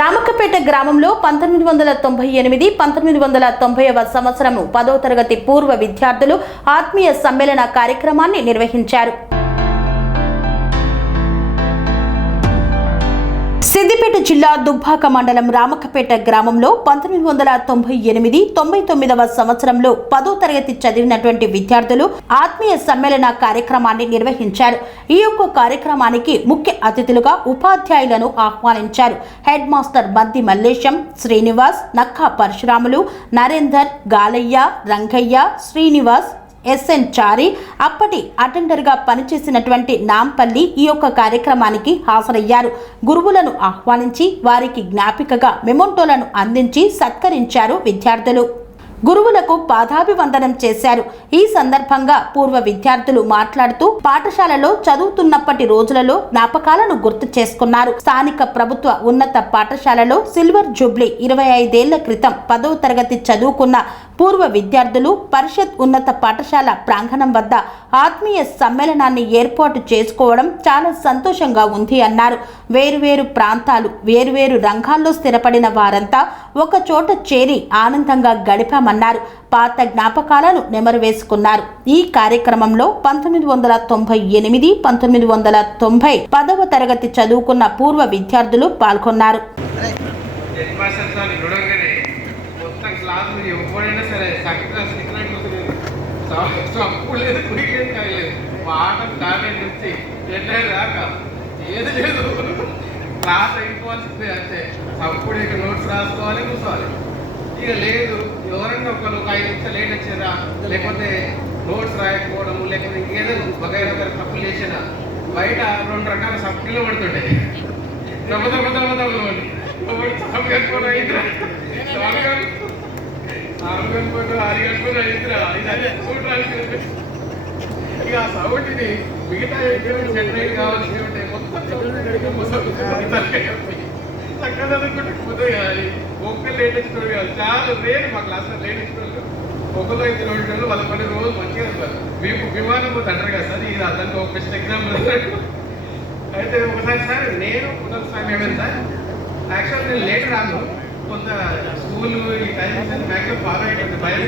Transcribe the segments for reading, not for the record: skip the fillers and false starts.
రామక్కపేట గ్రామంలో 1998-1990వ సంవత్సరము 10వ తరగతి పూర్వ విద్యార్థులు ఆత్మీయ సమ్మేళన కార్యక్రమాన్ని నిర్వహించారు. సిద్దిపేట జిల్లా దుబ్బాక మండలం రామక్కపేట గ్రామంలో 1998-99వ సంవత్సరంలో 10వ తరగతి చదివినటువంటి విద్యార్థులు ఆత్మీయ సమ్మేళన కార్యక్రమాన్ని నిర్వహించారు. ఈ యొక్క కార్యక్రమానికి ముఖ్య అతిథులుగా ఉపాధ్యాయులను ఆహ్వానించారు. హెడ్ మాస్టర్ మద్ది మల్లేశం, శ్రీనివాస్, నక్కా పరశురాములు, నరేందర్, గాలయ్య, రంగయ్య, శ్రీనివాస్, ఎస్ఎన్ చారి, అప్పటి అటెండర్గా పనిచేసినటువంటి నాంపల్లి ఈ యొక్క కార్యక్రమానికి హాజరయ్యారు. గురువులను ఆహ్వానించి వారికి జ్ఞాపికగా మెమోంటోలను అందించి సత్కరించారు విద్యార్థులు. గురువులకు పాదాభివందనం చేశారు. ఈ సందర్భంగా పూర్వ విద్యార్థులు మాట్లాడుతూ పాఠశాలలో చదువుతున్నప్పటి రోజులలో జ్ఞాపకాలను గుర్తు చేసుకున్నారు. స్థానిక ప్రభుత్వ ఉన్నత పాఠశాలలో సిల్వర్ జూబ్లీ 25 ఏళ్ల క్రితం 10వ తరగతి చదువుకున్న పూర్వ విద్యార్థులు పరిషత్ ఉన్నత పాఠశాల ప్రాంగణం వద్ద ఆత్మీయ సమ్మేళనాన్ని ఏర్పాటు చేసుకోవడం చాలా సంతోషంగా ఉంది అన్నారు. వేరువేరు ప్రాంతాలు, వేరువేరు రంగాల్లో స్థిరపడిన వారంతా ఒక చోట చేరి ఆనందంగా గడిపామన్నారు. పాత జ్ఞాపకాలను నెమరు వేసుకున్నారు. ఈ కార్యక్రమంలో 1998, 1990 10వ తరగతి చదువుకున్న పూర్వ విద్యార్థులు పాల్గొన్నారు. ఎవరైనా సరే అప్పుడు లేదు, కుడిలేదు, కాయలేదు, మాట కామెంట్ నుంచి ఎట్లయినా దాకా ఏది లేదు. క్లాస్ అయిపోవాల్సిందే అంతే. అప్పుడు ఇక నోట్స్ రాసుకోవాలి, కూర్చోవాలి. ఇక లేదు, ఎవరైనా ఒక 5 నిమిషాలు లేట్ వచ్చేదా, లేకపోతే నోట్స్ రాయకపోవడము, లేకపోతే ఇంకేదో బగైనా తప్పులు చేసినా బయట 2 రకాల సబ్జెక్టులు పడుతుంటాయి. ఇక ఆ సౌండ్ని మిగతా సెంట్రైట్ కావాల్సి ఉంటే మొత్తం చక్కగా చదువుకుంటే కుదరగాలి. ఒక్కరు లేట్ వచ్చిన కాదు, చాలా రేరు మా క్లాస్లో లేట్ వచ్చిన వాళ్ళు. ఒకళ్ళు 5 రోజులు వాళ్ళ కొన్ని రోజులు మంచిగా ఉంటారు. మీకు విమానం అంటారు కదా సార్, ఇది దానికి ఒక బెస్ట్ ఎగ్జాంపుల్. అయితే ఒకసారి సార్ నేను మొదటిసారి ఏమైంది సార్, యాక్చువల్ నేను లేట్ రాను, కొంత స్కూల్ ఈ టైమింగ్స్ అని మ్యాక్సిమం ఫాలో అయ్యింది. భయం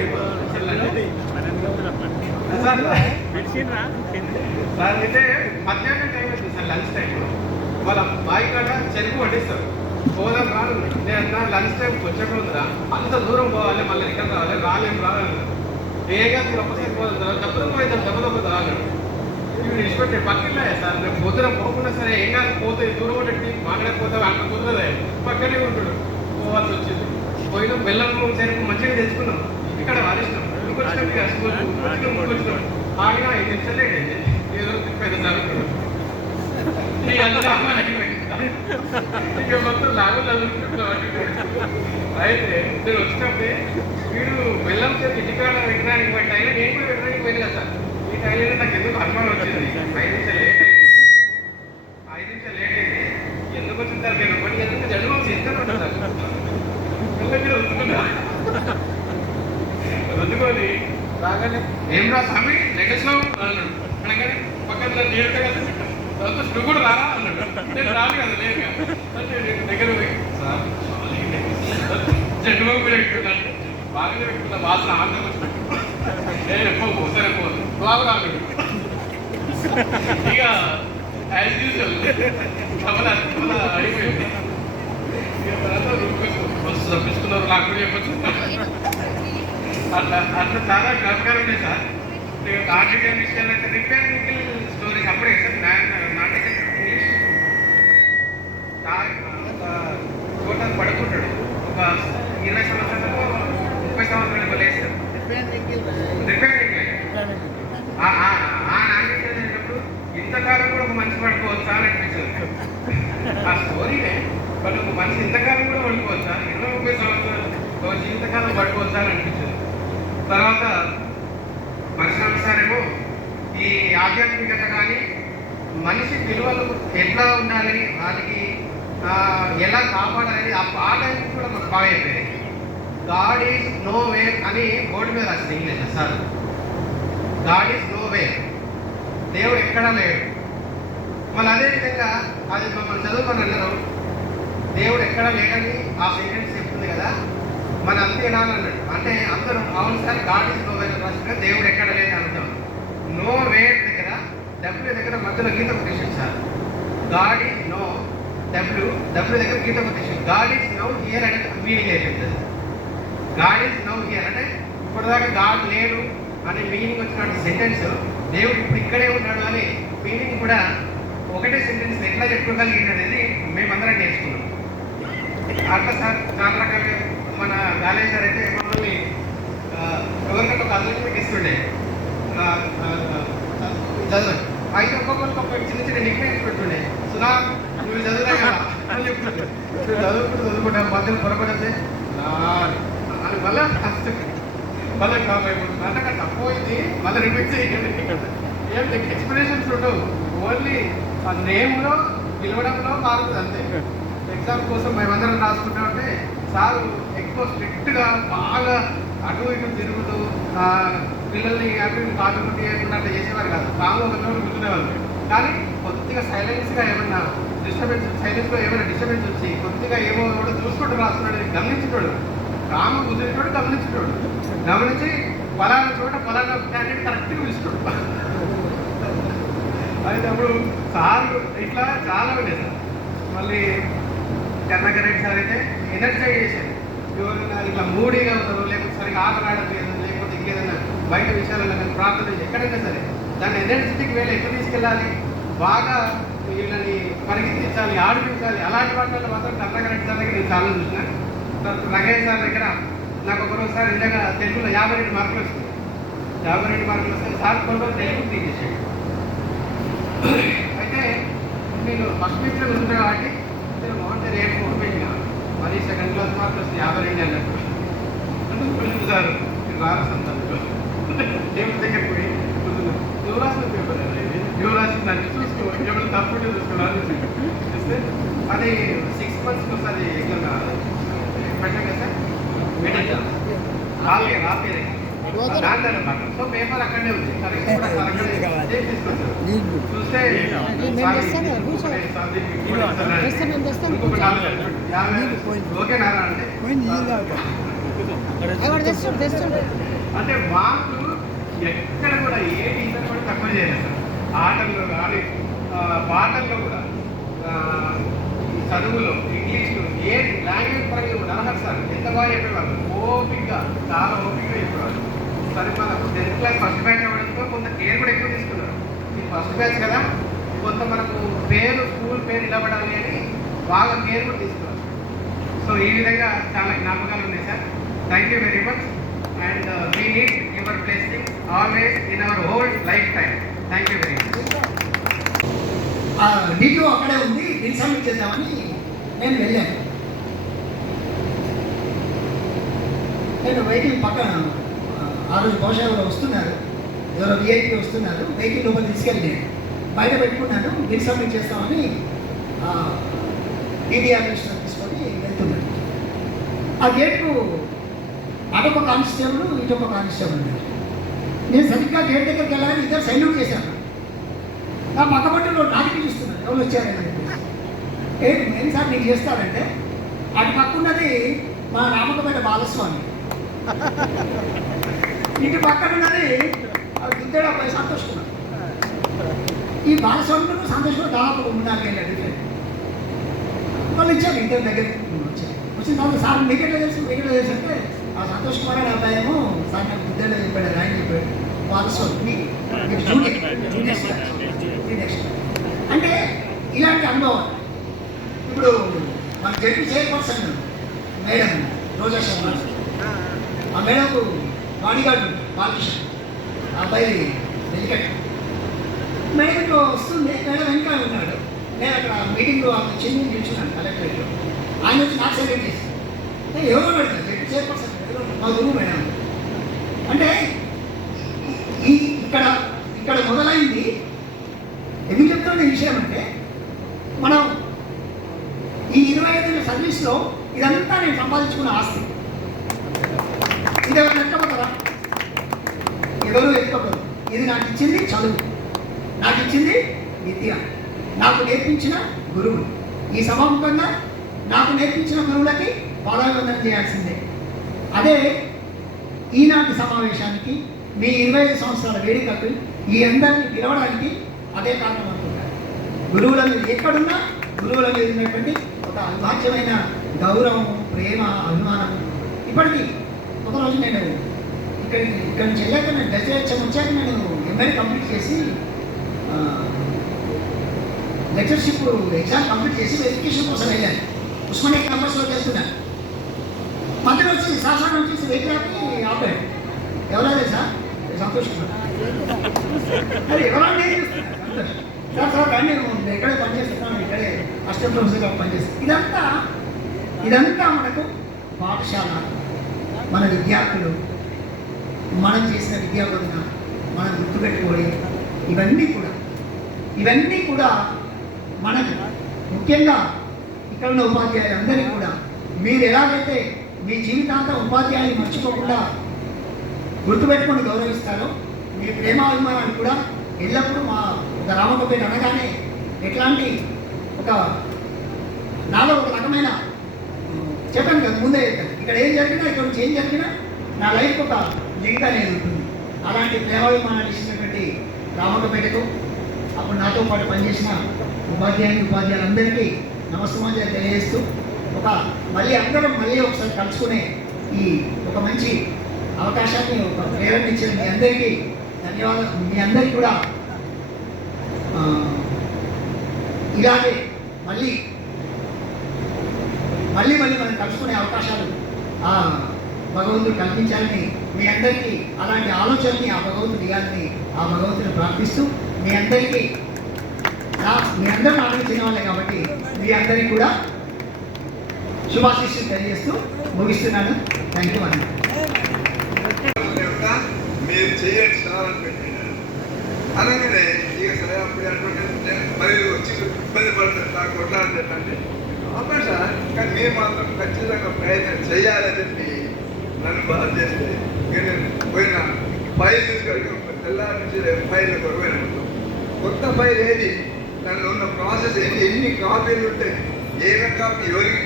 సార్ అయితే మధ్యాహ్నం టైం అవుతుంది సార్, లంచ్ టైం. వాళ్ళ బాయ్ కాడ చెరుకు వడ్డిస్తారు. పోదాం రాను, నేను అన్నా లంచ్ టైం వచ్చేకుందిరా, అంత దూరం పోవాలి, మళ్ళీ ఇక్కడ రావాలి, రాలేను. ఏగా మీరు ఒక్కసారి పోదాం, డబ్బులు పోయిద్దాం, దెబ్బ రాలేడు. ఇవి ఇష్టపెట్టే పక్కనే సార్, నేను పొద్దున పోకుండా సరే ఏం కాదు, పోతే దూరం ఒకటి మాట్లాడకపోతే అంత కుదరదే, పక్కనే ఉంటాడు. పోవాల్సి వచ్చింది. పోయినాం, బెల్లం చెరుకు మంచిగా తెచ్చుకున్నాం, ఇక్కడ వారేసినాం. వచ్చినాం ఇక స్కూల్ వచ్చినాం, ఆగినా 5 నిమిషాలు లేట్ అయింది. ఏదో పెద్ద చదువుకున్నాం, ఇక మొత్తం లాభం చదువుకుంటున్నాం. అయితే నేను వచ్చినప్పుడే వీడు బెల్లం చెరుకు ఇంటికాడ వినడానికి పోయిన టైం నేను కూడా వినడానికి పోయింది కదా సార్. ఈ టైంలో నాకు ఎందుకు అనుమానం వచ్చింది, 5 నిమిషాలు లేట్ అయింది. 5 నిమిషాలు లేట్ అయింది, ఎందుకు వచ్చింది సార్? నేను కొన్ని ఎందుకు జన్మ ఎంత ఉంటుంది రుద్దుకొని రాగానే ఏం రా స్వామి నెగస్లో అన్నాడు. అనగానే పక్కన నీళ్ళు కదా దాంతో నువ్వు కూడా రారా అన్నాడు. నేను రాను కదా, లేదు అంటే నేను దగ్గర పోయి సార్ జెండు బాబు పెట్టుకున్నాను, బాగానే పెట్టుకున్నా, వాసన ఆనందం వచ్చినట్టు. నేను ఎప్పుడు సరే పోదు బాబు రాడు. ఇక యాజ్ యూజువల్ అయిపోయింది. బస్సు తప్పించుకున్నారు, నాకు కూడా చెప్పచ్చు. అట్లా చాలా జ్ఞాపకాలు ఉన్నాయి సార్. నాటక విషయాలంటే రిపేరింగ్ స్టోరీస్ అప్పుడే సార్. నాటక ఇంగ్లీష్ టోటల్ పడుకుంటాడు, ఒక 20 సంవత్సరాలకు 30 సంవత్సరాలకు లేస్తారు. రిపేరింగ్ ఆ నాటకం చదివేటప్పుడు ఇంతకాలం కూడా ఒక మనిషి పడుకోవచ్చా అని అనిపించదు. ఆ స్టోరీనే వాళ్ళు ఒక మనిషి ఇంతకాలం కూడా పడుకోవచ్చా, 20-30 సంవత్సరాలు ఒక జీవితకాలం పడుకోవచ్చా అని అనిపించదు. తర్వాత పరిశ్రమేమో ఈ ఆధ్యాత్మికత కానీ మనిషి విలువలు ఎట్లా ఉండాలి, వాటికి ఎలా కాపాడాలి, ఆ టైం కూడా మాకు బాగా అయిపోయింది. గాడ్ ఈజ్ నో వేర్ అని బోర్డు మీద రాసింది English sir. God is know where, దేవుడు ఎక్కడా లేడు. మళ్ళీ అదేవిధంగా అది మమ్మల్ని చదువుకొని అన్నారు, దేవుడు ఎక్కడ లేడని ఆ సెంటెన్స్ చెప్తుంది కదా, మన అంతేనా అన్నాడు. అంటే అందరూ అవును sir God is know where రాసిన దేవుడు ఎక్కడ లేదు అంటాం. నో వేర్ దగ్గర డబ్ల్యూ దగ్గర మధ్యలో గీత quotation sir. God is no W దగ్గర గీత quotation. God is no here అనే మీనింగ్ అయిపోతుంది. గాడ్ ఈజ్ నో హియర్ అంటే ఇప్పటిదాకా గాడ్ లేడు అనే మీనింగ్ వచ్చినటువంటి సెంటెన్స్ దేవుడు ఇప్పుడు ఇక్కడే ఉన్నాడు అనే మీనింగ్ కూడా ఒకటే సెంటెన్స్ ఎట్లా చెప్పుకోగలిగింది అనేది మేమందరం నేర్చుకున్నాం. అట్లా సార్ చాలా రకాలుగా మన గాలేజ్ సార్ అయితే మమ్మల్ని ఎవరికంటే ఒక అదృష్టం ఇస్తుండే చదువు అయితే ఒక్కొక్కరికి ఒక చిన్న చిన్న నిక్నేమ్స్ పెట్టుండే. సునా నువ్వు చదువుతా కదా అని చెప్తుండే. చదువుకుంటా మధ్యలో పొరపడితే అని మళ్ళీ కాబట్టి అంతగా తక్కువైంది మళ్ళీ రిపీట్ చేయండి. ఏం ఎక్స్ప్లెనేషన్స్ ఉండవు, ఓన్లీ ఆ నేమ్లో పిలవడంలో మారుతుంది అంతే. ఎగ్జామ్ కోసం మేమందరం రాసుకుంటా ఉంటే సార్ ఎక్కువ స్ట్రిక్ట్గా బాగా అటు ఇటు తిరుగుతూ పిల్లల్ని అటు ఇటు కాకుండా చేయకుండా అట్లా చేసేవారు కాదు. కాము ఒక చోటు కూర్చునేవాళ్ళు. కానీ కొద్దిగా సైలెన్స్గా ఏమన్నా సైలెన్స్లో ఏమైనా డిస్టర్బెన్స్ వచ్చి కొద్దిగా ఏమో కూడా చూసుకుంటూ రాస్తున్నాడు గమనించేటోడు. కాము కూర్చునేటోడు గమనించేటోడు. గమనించి పలానా చోట పలానా క్యాండిడేట్ కరెక్ట్గా పిలుస్తాడు. అయితే అప్పుడు సార్ ఇట్లా చాలా ఉండే సార్. మళ్ళీ కర్ణాకర్ రెడ్డి సార్ అయితే ఎనర్జైజ్ చేశారు. ఎవరైనా ఇట్లా మూడీగా ఉంటారు, లేకపోతే సరిగ్గా ఆటలాడట్లేదు, లేకపోతే ఇంకేదైనా బయట విషయాలలో కానీ ప్రార్థన ఎక్కడైనా సరే దాన్ని ఎనర్జెటిక్ వేలో ఎక్కడ తీసుకెళ్ళాలి, బాగా వీళ్ళని పరిగెత్తించాలి, ఆడిపించాలి. అలాంటి వాటిలో మాత్రం కర్ణాకర్ రెడ్డి సార్ దగ్గర నేను చాలా చూసిన. రంగయ్య సార్ దగ్గర నాకు ఒకరోజుసారి నిజంగా తెలుగులో 52 మార్కులు వస్తుంది. 52 మార్కులు వస్తే సార్ కొన్ని తెలుగు తీసేసాడు. అయితే నేను ఫస్ట్ వీక్లో వెళ్తున్నా కాబట్టి నేను మోహన్ గారు ఏడు ఓడిపోయినా మరి సెకండ్ క్లాస్ మార్కులు వస్తే 52 అన్నట్టు అంటే సార్ నేను రాస్తాను టేబుల్ దగ్గర పోయి నువ్వు రాసిన పేపర్ నువ్వు రాసిన దాన్ని చూసుకో ఎవరు తప్పుంటే చూసుకోవాలి చూస్తే అది 6 monthsకి ఒకసారి ఎగ్జామ్ పెట్టాం కదా సార్ రాలేదు దాంట్లో సో పేపర్ అక్కడనే ఉంది. చూస్తే ఓకేనా అంటే మార్కులు ఎక్కడ కూడా ఏ టీచర్ కూడా తక్కువ చేయలేదు సార్. ఆటల్లో కానీ పాటల్లో కూడా చదువులో ఇంగ్లీష్లో ఏ లాంగ్వేజ్ పరంగా కూడా అర్హత సార్ ఎంత బాగా చెప్పేవాళ్ళు. ఓపికగా చాలా ఓపికగా చెప్పేవాళ్ళు. సరే మనకు 10th క్లాస్ ఫస్ట్ బ్యాచ్ అవ్వడంతో కొంత కేర్ కూడా ఎక్కువ తీసుకున్నారు. ఇది ఫస్ట్ బ్యాచ్ కదా, కొంత మనకు పేరు స్కూల్ పేరు నిలబడాలి అని బాగా కేర్ కూడా తీసుకున్నారు. సో ఈ విధంగా చాలా జ్ఞాపకాలు ఉన్నాయి sir. Thank you very much and we need your blessing always in our whole life time. Thank you very much. Ditto అక్కడే ఉంది, బిల్ సబ్మిట్ చేద్దామని నేను వెళ్ళాను. నేను వెహికల్ పక్కన ఆ రోజు బహుశా ఎవరో వస్తున్నారు, ఎవరో విఐపీ వస్తున్నారు, వెహికల్ లోపల తీసుకెళ్ళి నేను బయట పెట్టుకున్నాను. బిల్ సబ్మిట్ చేస్తామని టీడీఆర్ రిజిస్టర్ తీసుకొని వెళ్తున్నాను. ఆ గేట్కు అటొక కానిస్టేబుల్ ఇటొక కానిస్టేబుల్ ఉన్నారు. నేను సరిగ్గా గేట్ దగ్గరికి వెళ్ళాలని ఇద్దరు సైల్యూట్ చేశాను. నా పక్క పట్టులో నాటికి చూస్తున్నాను ఎవరు వచ్చారని చెప్పేసి. ఏం సార్ నీకు చేస్తారంటే అటు పక్కన్నది మా రామకపేట బాలస్వామి, ఇటు పక్కన ఉన్నది గుద్దేడ అబ్బాయి సంతోష్ కుమార్. ఈ బాలస్వామితో సంతోష్ కుమార్ దాదాపు 3-4 ఏళ్ళ డిఫరెంట్. వాళ్ళు ఇచ్చారు ఇద్దరు దగ్గర వచ్చారు. వచ్చిన తర్వాత సార్ మీకెట్లా తెలుసు అంటే ఆ సంతోష్ కుమార్ అనే అబ్బాయి ఏమో సార్ నాకు గుద్దేడ చెప్పాడు, ఆయన చెప్పాడు బాలస్వామి నెక్స్ట్ అంటే ఇలాంటి అనుభవం. ఇప్పుడు మన జడ్పీ చైర్పర్సన్ మేడం రోజా శర్మ, ఆ మేడంకు బాడీగార్డు బాలకృష్ణ, ఆ అబ్బాయి వెలికట్. మేడం ఇంట్లో వస్తుంది, మేడం వెనక ఉన్నాడు. నేను అక్కడ మీటింగ్లో అక్కడ చిన్న నిల్చున్నాను కలెక్టరేట్లో. ఆయన వచ్చి నాకు సెలెక్ట్ చేసి ఎవరో పెడతారు జడ్పీ చైర్పర్సన్ మా గురువు మేడం. అంటే ఇక్కడ మొదలైంది. ఎందుకు చెప్తున్న విషయం అంటే మనం ఈ 25 ఏళ్ళ సర్వీస్లో ఇదంతా నేను సంపాదించుకున్న ఆస్తి. ఇది ఎవరు ఎక్కబోతారా? ఎవరు ఎక్కబోదు. ఇది నాకు ఇచ్చింది చదువు, నాకు ఇచ్చింది విద్య, నాకు నేర్పించిన గురువు. ఈ సభాముఖంగా నాకు నేర్పించిన గురువులకి పాదాభివందనం చేయాల్సిందే. అదే ఈనాటి సమావేశానికి మీ 25 సంవత్సరాల వేడుకకు ఈ అందరినీ పిలవడానికి అదే కారణం అనుకుంటారు. గురువుల మీద ఎక్కడున్నా గురువుల మీద ఉన్నటువంటి ఒక అవిభాజ్యమైన గౌరవం, ప్రేమ, అభిమానం. ఇప్పటికీ ఒకరోజు నేను ఇక్కడి నుంచి వెళ్ళాక నేను దశరథం వచ్చాక నేను ఎంఏ కంప్లీట్ చేసి లెక్చర్షిప్ ఎగ్జామ్ కంప్లీట్ చేసి వెరిఫికేషన్ కోసం వెళ్ళాను. ఉస్మానియా క్యాంపస్లో వెళ్తున్నాను. మధ్యలో వచ్చి సాధారణ వచ్చేసి వెహికల్ ఆపాడు. ఎవరైనా సార్ సంతోషం అది ఎవరైనా సంతోషం సార్ సార్ కానీ నేను ఇక్కడే పనిచేస్తున్నాను, ఇక్కడే అసిస్టెంట్ ప్రొఫెసర్గా పనిచేస్తాను. ఇదంతా మనకు పాఠశాల, మన విద్యార్థులు, మనం చేసిన విద్యా బోధన, మనం గుర్తుపెట్టుకోవడం, ఇవన్నీ కూడా మనకు ముఖ్యంగా ఇక్కడ ఉన్న ఉపాధ్యాయులందరికీ కూడా మీరు ఎలాగైతే మీ జీవితాంతం ఉపాధ్యాయులు మర్చిపోకుండా గుర్తుపెట్టుకొని గౌరవిస్తారో మీ ప్రేమాభిమానాలు కూడా ఎల్లప్పుడూ మా ఒక రామకపేట అనగానే ఎట్లాంటి ఒక నాలో ఒక రకమైన చెప్పాను కదా ముందే చెప్పాను, ఇక్కడ ఏం జరిగినా ఇక్కడ నుంచి ఏం జరిగినా నా లైఫ్ ఒక లింక్ అనేది ఉంటుంది. అలాంటి ప్రేమాభిమానాలు ఇచ్చినటువంటి రామకపేటకు అప్పుడు నాతో పాటు పనిచేసిన ఉపాధ్యాయులందరికీ నమస్కారాలు తెలియజేస్తూ మళ్ళీ అందరం మళ్ళీ ఒకసారి కలుసుకునే ఈ ఒక మంచి అవకాశాన్ని ఒక ప్రేరణ ఇచ్చిన మీ అందరికీ ధన్యవాదాలు. మీ అందరికీ కూడా ఇలాగే మళ్ళీ మనం కలుసుకునే అవకాశాలు భగవంతుడు కల్పించాలని, మీ అందరికీ అలాంటి ఆలోచనని ఆ భగవంతుడు ఇవ్వాలని ఆ భగవంతుని ప్రార్థిస్తూ మీ అందరూ ఆలోచించిన వాళ్ళే కాబట్టి మీ అందరికీ కూడా శుభాశీస్సులు తెలియజేస్తూ ముగిస్తున్నాను. థ్యాంక్ యూ అన్న. మీరు చేయండి సార్ అని పెట్టినారు అనగానే ఇక సరే అప్పుడు అనుకుంటే మరి వచ్చి ఇబ్బంది పడుతుంది నాకు కొట్లాడుతుంటే అవునా సార్, కానీ మీరు మాత్రం ఖచ్చితంగా ప్రయత్నం చేయాలని చెప్పి నన్ను బాధ చేస్తే నేను పోయిన ఫైల్ తీసుకెళ్ళి తెల్లారి నుంచి ఫైల్ కొరవైన కొత్త ఫైల్ ఏది, దానిలో ఉన్న ప్రాసెస్ ఎన్ని కాపీలు ఉంటాయి, ఏమే కాపీ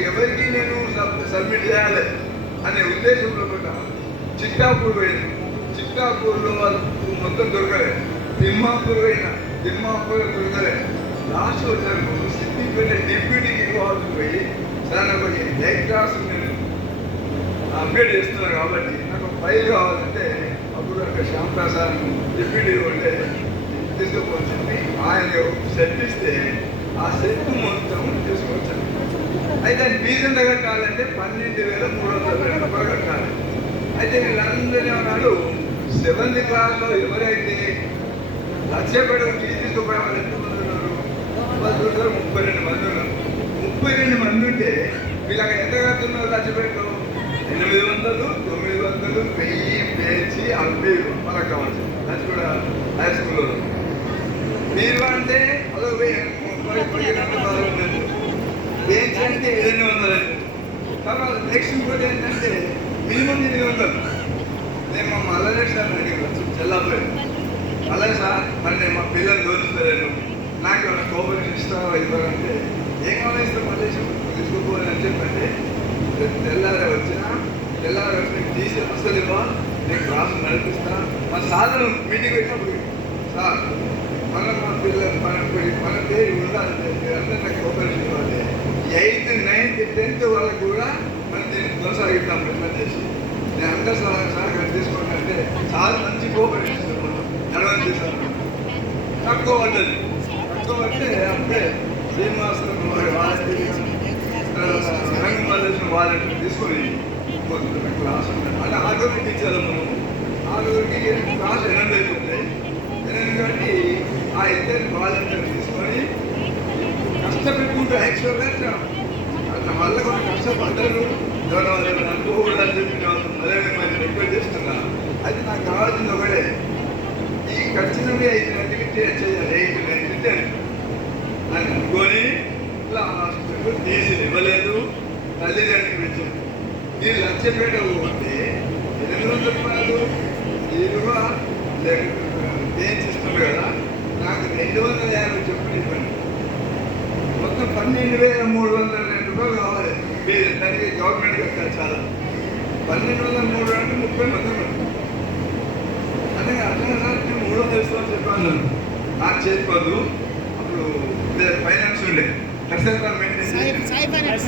ఎవరికి నేను సబ్మిట్ చేయాలి అనే ఉద్దేశంలో కూడా చిట్టాపూర్ పోయింది. చిట్టాపూర్లో వాళ్ళు మొత్తం దొరకలేదు. తిమ్మాపూర్ దొరకలేదు. లాస్ట్ వచ్చాను సిద్దిపేట డిప్యూటీకి ఇవ్వాల్సి పోయి సార్ నాకు ఎగ్జామ్స్ నేను అప్డేట్ చేస్తున్నాను కాబట్టి నాకు ఫైల్ కావాలంటే అప్పుడు అక్కడ శ్యాంప్రసాద్ డిప్యూటీ ఉంటే తీసుకుపోని చెప్పి ఆయన సెట్ ఇస్తే ఆ సెట్ మొత్తం తీసుకొచ్చాను. అయితే ఫీజు ఎంత కట్టాలంటే 12,302 రూపాయలు కట్టాలి. అయితే వీళ్ళందరినీ అన్నాడు 7th క్లాస్లో ఎవరైతే లక్షపేట ఫీజు తీసుకుపోయామని ఎంతమంది ఉన్నారు? 32 మంది ఉన్నారు. 32 మంది ఉంటే వీళ్ళకి ఎంత కడుతున్నారు? లక్షపేటలో 800, 900, 1000 పేర్చి 50 రూపాయలకు కావచ్చు. లక్షపేట హై స్కూల్లో మీరు అంటే అదో 12 పేర్చి అంటే 800. తర్వాత నెక్స్ట్ ఇంకోటి ఏంటంటే మినిమం 800. నేను మా మల్లె సార్ అడిగాను చెల్లపోయాను. అలాగే సార్ మరి నేను మా పిల్లలు దోచుకోలేను, నాకు ఏమైనా కోఆపరేషన్ ఇస్తావా ఇవ్వాలంటే ఏం కావాలిస్తే మళ్ళీ తీసుకోపోవాలి అని చెప్పంటే తెల్లారే వచ్చి తీసి వస్తుంది ఇవ్వ, నేను క్లాసు నడిపిస్తా. మా సాధన మీటింగ్ వచ్చినప్పుడు సార్ మనం మా పిల్లలు మన పేరు ఉండాలంటే మీరందరూ నాకు కోఆపరేషన్ ఇవ్వాలి. 8th, 9th, 10th వాళ్ళకు కూడా మనం దీన్ని కొనసాగిద్దాం ప్రిఫర్ చేసి నేను అందరూ సహకారం తీసుకోండి అంటే చాలా మంచి కోఆపరేషన్ నడవండి సార్. తక్కువ పడ్డది అంటే అప్పుడే శ్రీనివాస రంగమాలేసిన వాలంటీ తీసుకొని క్లాస్ ఉంటాయి అంటే 6 టీచర్లు మనం 6కి క్లాస్ 8 అవుతుంది. 8 కాబట్టి ఆ 2 వాలంటీర్ తీసుకొని కష్టపెట్టుకుంటూ యాక్చువల్గా వాళ్ళ కూడా కష్టపడ్డారు. ఎవరో వాళ్ళు అనుకోకూడదని చెప్పి మళ్ళీ మిమ్మల్ని రిక్వెస్ట్ చేస్తున్నా. అది నాకు కావాల్సింది ఒకటే, ఈ ఖచ్చితంగా 8 చేయాలి. 8, 9, 10 అని అనుకొని లాస్ట్ తీసి ఇవ్వలేదు. తల్లిదండ్రులు ఇచ్చారు. మీరు లక్షపేట పోతే 800 రూపాయలు తీరుగా చేయించిస్తుంది కదా, నాకు 250 చెప్పులు ఇవ్వండి. మొత్తం 12,302 రూపాయలు కావాలి. గవర్నమెంట్ కట్టారు చాలా. 1203 అంటే 30 మంది ఉన్నారు. అందుకే అట్లా సార్ నేను 300 ఇస్తామని చెప్పాను. నాకు చేసుకోవద్దు. అప్పుడు ఫైనాన్స్ ఉండే కర్సెంటర్ మెయింటైన్ సాయి ఫైనాన్స్